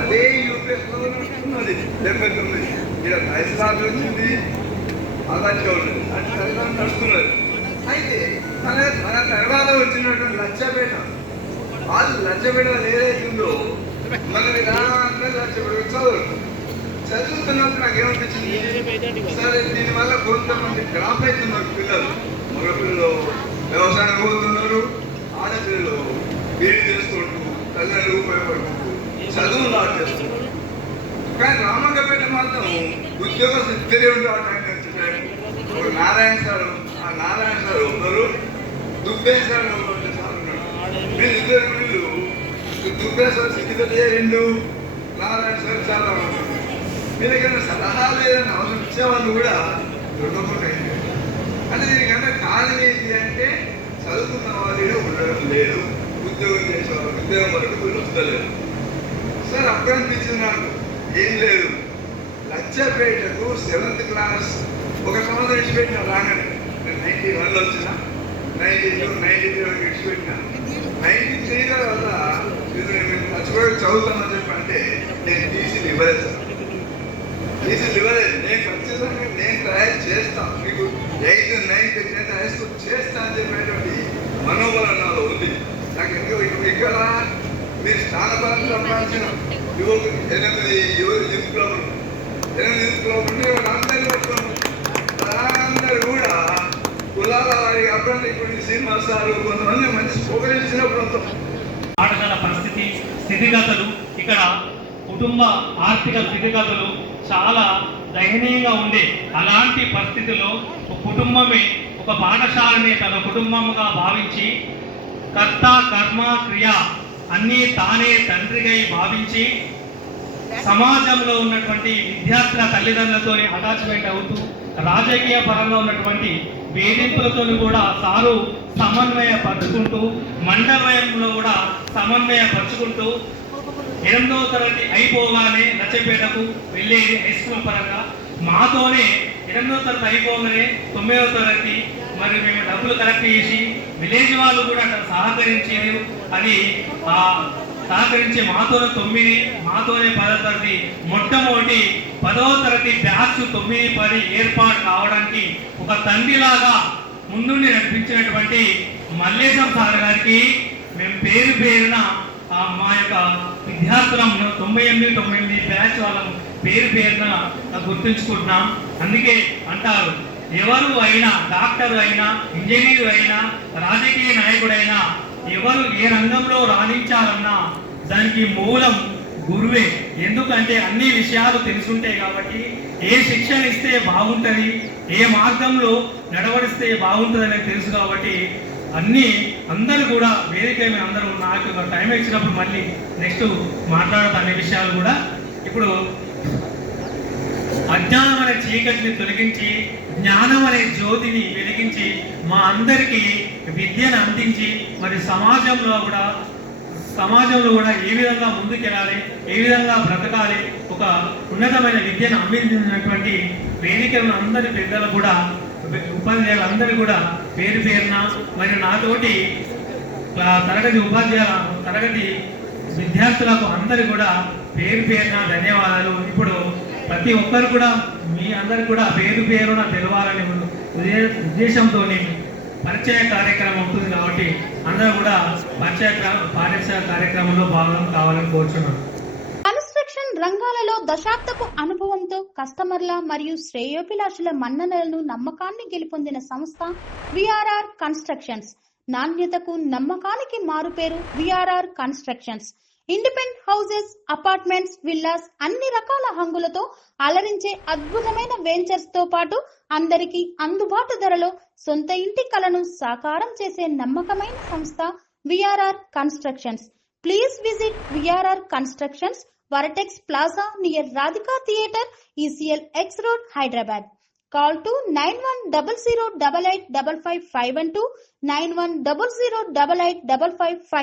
అదే యూపీఎస్లో ఉన్నది 79. ఇక్కడ హైదరాబాద్ వచ్చింది, అలాగే ఉన్నది, అంటే హైదరాబాద్ నడుస్తున్నది. అయితే మన తర్వాత వచ్చినటువంటి లచ్చపేట, వాళ్ళు లచ్చపేట ఏదైతుందో మనకి అందరూ లచ్చపేట చదువుతున్నప్పుడు నాకేమనిపించింది, సరే దీనివల్ల కొంతమంది డ్రాప్ అవుతున్నారు పిల్లలు. మగ పిల్లలు వ్యవసాయం పోతున్నారు, ఆడపిల్లలు బీడీ చేసుకుంటూ తల్లిదండ్రులు ఉపయోగపడుకుంటూ చదువు లాట్ చేస్తున్నారు. కానీ రామకపేట మాత్రం ఉద్యోగ సిద్ధరే ఉంటే ఒక నారాయణ సార్, ఆ నారాయణ సార్ ఉన్నారు, దుబ్బేశారు సార్ ఉన్నాడు. మీరు ఇద్దరు వీళ్ళు దుబ్బేశారు సిద్ధితే 2, నారాయణ సార్ చాలా ఉన్నారు. మీ దగ్గర సలహాలు ఏదైనా అవసరం ఇచ్చేవాళ్ళు కూడా దొరకకుండా. అంటే దీనికంటే కారణం ఏంటి అంటే చదువుకున్న వాళ్ళు ఉండడం లేదు, ఉద్యోగం చేసేవాళ్ళు ఉద్యోగం వరకు వీళ్ళు వస్తలేదు. సార్ అప్పుడు అనిపించింది నాకు, ఏం లేదు లచ్చపేటకు 7th క్లాస్ ఒక సంవత్సరం ఇచ్చిపెట్టిన రాగానే. నేను 91లో వచ్చిన, 92, 93 ఇచ్చిపెట్టిన. 93 వల్ల లచ్చపేట చదువుతామని చెప్పి అంటే నేను టీసీలు ఇవ్వలేదు సార్, టీసీలు ఇవ్వలేదు. నేను ఖచ్చితంగా నేను తయారు చేస్తాను, మీకు 8th, 9th, 10th high school చేస్తా అని చెప్పేటువంటి మనోబలం నాలో ఉంది. నాకు ఇక్కడ మీరు స్థానబలం సంపాదించిన యువకులు 8 యూత్ క్లబ్లు, 8 యూత్ క్లబ్ ఉంటే అందరినీ పట్టుకోండి. సార్ కొంతమంది మంచి పొగలిచ్చినప్పుడు అంత పాఠశాల పరిస్థితి స్థితిగతులు, ఇక్కడ కుటుంబ ఆర్థిక స్థితిగతులు చాలా దయనీయంగా ఉండే. అలాంటి పరిస్థితుల్లో ఒక కుటుంబమే ఒక పాఠశాలని తన కుటుంబంగా భావించి కర్త కర్మ క్రియ అన్నీ తానే తండ్రిగా భావించి సమాజంలో ఉన్నటువంటి విద్యార్థుల తల్లిదండ్రులతో అటాచ్మెంట్ అవుతూ రాజకీయ పరంగా ఉన్నటువంటి వేధింపులతో కూడా సారు సమన్వయపరుచుకుంటూ మండలంలో కూడా సమన్వయపరుచుకుంటూ 8వ తరగతి అయిపోగానే నచ్చపేటకు వెళ్ళేది హై స్కూల్ పరంగా. మాతోనే 8వ తరగతి అయిపోగానే 9వ తరగతి మరి మేము డబ్బులు కలెక్ట్ చేసి విలేజ్ వాళ్ళు కూడా సహకరించేది. అది సహకరించి మాతోనే 9, మాతోనే 10వ తరగతి మొట్టమొదటి 10వ తరగతి బ్యాచ్ 9, 10 ఏర్పాటు కావడానికి ఒక తండ్రిలాగా ముందుండి నడిపించినటువంటి మల్లేశం సార్ గారికి మేము పేరు పేరున మా యొక్క విద్యార్థులం 98, 99 బ్యాచ్ వాళ్ళం పేరు పేరున గుర్తుంచుకుంటున్నాం. అందుకే అంటారు, ఎవరు అయినా డాక్టర్ అయినా ఇంజనీర్ అయినా రాజకీయ నాయకుడైనా ఎవరు ఏ రంగంలో రాణించాలన్నా దానికి మూలం గురువే. ఎందుకంటే అన్ని విషయాలు తెలుసుంటాయి కాబట్టి ఏ శిక్షణ ఇస్తే బాగుంటుంది, ఏ మార్గంలో నడవడిస్తే బాగుంటుంది అనేది తెలుసు కాబట్టి అందరూ కూడా వేదిక మీద అందరూ నాకు టైం ఇచ్చినప్పుడు మళ్ళీ నెక్స్ట్ మాట్లాడతా అనే విషయాలు కూడా. ఇప్పుడు అజ్ఞానం అనే చీకటిని తొలగించి జ్ఞానం అనే జ్యోతిని వెలిగించి మా అందరికీ విద్యను అందించి మరి సమాజంలో కూడా ఏ విధంగా ముందుకెళ్ళాలి, ఏ విధంగా బ్రతకాలి, ఒక ఉన్నతమైన విద్యను అందించినటువంటి వేదికలను అందరి పెద్దలు కూడా ఉపాధ్యాయులందరూ కూడా పేరు పేరున మరి నాతోటి తరగతి విద్యార్థులకు అందరూ కూడా పేరు పేరున ధన్యవాదాలు. ఇప్పుడు ప్రతి ఒక్కరు కూడా మీ అందరు కూడా పేరు పేరున తెలవాలని ఉద్దేశంతో పరిచయ కార్యక్రమం ఉంటుంది కాబట్టి అందరూ కూడా పరిచయ కార్యక్రమంలో భాగం కావాలని కోరుచున్నాను. కన్స్ట్రక్షన్ రంగాలలో దశాబ్దపు అనుభవంతో కస్టమర్ల మరియు శ్రేయోభిలాషుల మన్ననలను నమ్మకాన్ని గెలుపొందిన సంస్థ విఆర్ఆర్ కన్స్ట్రక్షన్స్. నాణ్యతకు నమ్మకానికి మారుపేరు VRR constructions. Independent houses, apartments, villas అన్ని రకాల హంగులతో అలరించే అద్భుతమైన వెంచర్స్ తో పాటు అందరికీ అందుబాటు ధరలో సొంత ఇంటి కలను సాకారం చేసే నమ్మకమైన సంస్థ VRR constructions. Please visit VRR constructions, Varatex Plaza near Radhika Theatre, ECL X Road, Hyderabad. Call to 910088555512, 9100885559.